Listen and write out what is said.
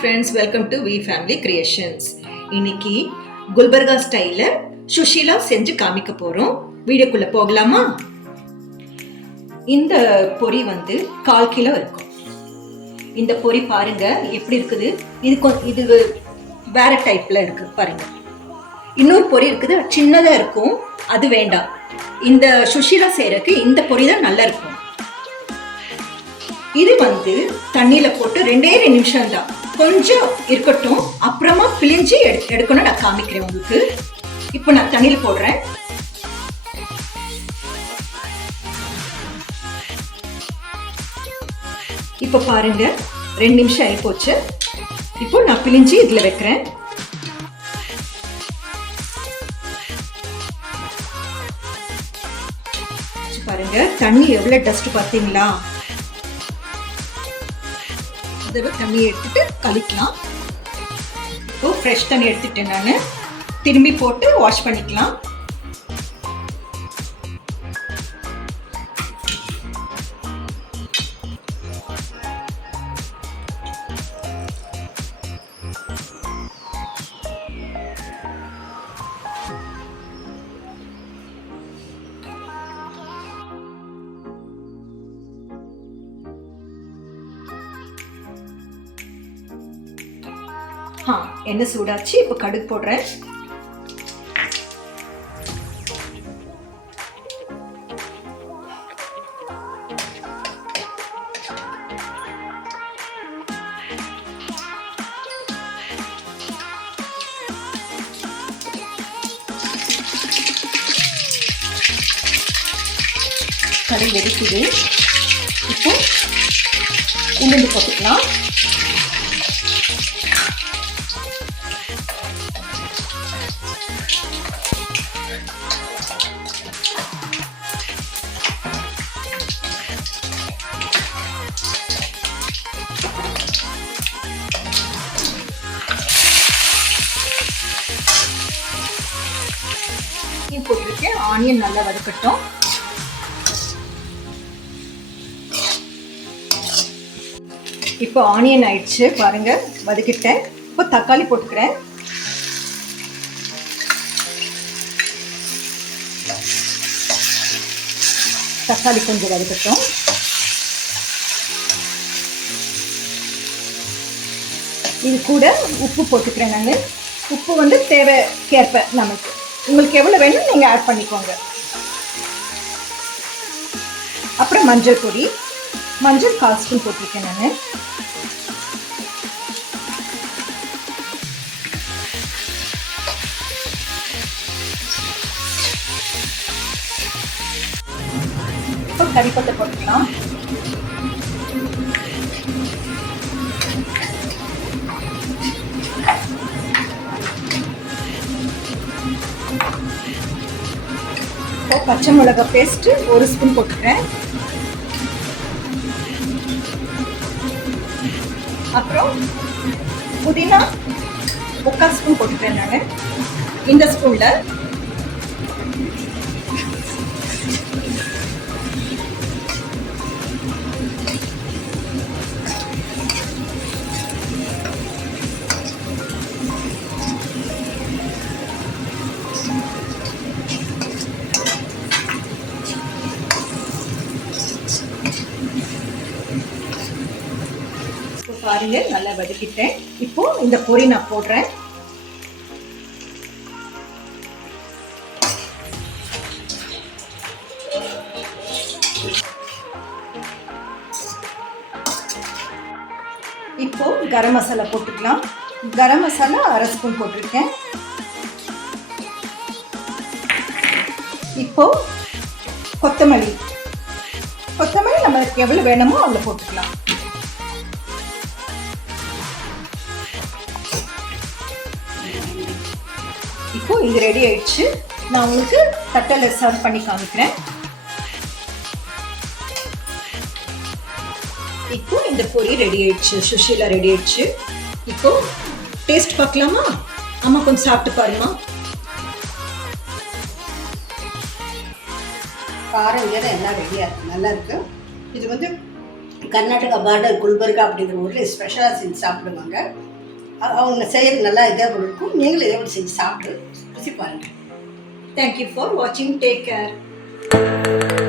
Friends, welcome to V family creations. இன்னைக்கு குல்பர்கா ஸ்டைல்ல சுஷீலா செஞ்சு காமிக்க போறோம். வீடியோக்குள்ள போகலாமா? இந்த பொரி 1/4 கிலோ இருக்கும். இந்த பொரி பாருங்க எப்படி இருக்குது. இது வேற டைப்ல இருக்கு பாருங்க. இன்னொரு பொரி இருக்குது, சின்னதா இருக்கும், அது வேண்டாம். இந்த சுஷீலா செய்யறதுக்கு இந்த பொரி தான் நல்லா இருக்கும். இது தண்ணியில போட்டு 2 நிமிஷம் தான், கொஞ்சம் இருக்கட்டும், அப்புறமா பிழிஞ்சு எடுக்கணும். நான் காமிக்கிறேன் உங்களுக்கு. இப்போ நான் தண்ணியில போடுறேன். இப்போ பாருங்க 2 நிமிஷம் ஆகி போச்சு. இப்போ நான் பிழிஞ்சு இதுல வைக்கிறேன். பாருங்க தண்ணி எவ்வளவு டஸ்ட் பார்த்தீங்களா? தண்ணி எடுத்துட்டு கழிக்கலாம். இப்போ ஃப்ரெஷ் தண்ணி எடுத்துட்டேன். நான் திரும்பி போட்டு வாஷ் பண்ணிக்கலாம். எண்ணெய் சூடாச்சு. இப்போ கடுகு போடுறேன். கடுகு வெடிக்குது. இப்போ உளுந்து போட்டுக்கலாம். போட்டிருக்கேன். ஆனியன் நல்லா வதக்கட்டும். இப்போ ஆனியன் ஆயிடுச்சு பாருங்க, வதக்கிட்டேன். இப்போ தக்காளி போட்டுக்கிறேன். தக்காளி கொஞ்சம் வதக்கட்டும். இது கூட உப்பு போட்டுக்கிறேன். நான் உப்பு தேவைக்கேற்ப நமக்கு, உங்களுக்கு எவ்வளவு வேணும் நீங்க ஆட் பண்ணிக்கோங்க. அப்புறம் மஞ்சள் பொடி, மஞ்சள் 1/4 ஸ்பூன் போட்டிருக்கேன். நான் இப்போ கறிப்பட்டை போட்டுக்கலாம். பச்சை மிளகாய் பேஸ்ட் 1 ஸ்பூன் போட்டுக்கிறேன். அப்புறம் புதினா 3/4 ஸ்பூன் போட்டுக்கிறேன். நான் இந்த ஸ்பூன்ல பாருங்க நல்லா வதக்கிட்டேன். இப்போ இந்த பொரி நான் போடுறேன். இப்போ கரம் மசாலா போட்டுக்கலாம். கரம் மசாலா 1/2 ஸ்பூன் போட்டிருக்கேன். இப்போ கொத்தமல்லி நம்மளுக்கு எவ்வளவு வேணுமோ அவ்வளவு போட்டுக்கலாம். இப்போ இது ரெடி ஆயிடுச்சு. நான் உங்களுக்கு தட்டில் சர்வ் பண்ணி காமிக்கிறேன். இப்போ இந்த பொரி ரெடி ஆயிடுச்சு, சுஷீலா ரெடி ஆயிடுச்சு. இப்போ டேஸ்ட் பார்க்கலாமா? அம்மா கொஞ்சம் சாப்பிட்டு பாருமா. காரம் உயரம் எல்லாம் ரெடியாக இருக்குது, நல்லா இருக்குது. இது கர்நாடகா பார்டர் குல்பர்கா அப்படிங்கிற ஊரில் ஸ்பெஷலாக செஞ்சு சாப்பிடுவாங்க. அவங்க செய்கிறது நல்லா இதாக இருக்கும். நீங்களும் இதே போல் செஞ்சு சாப்பிட்டு ருசி பாருங்கள். தேங்க்யூ ஃபார் வாட்சிங். Take care.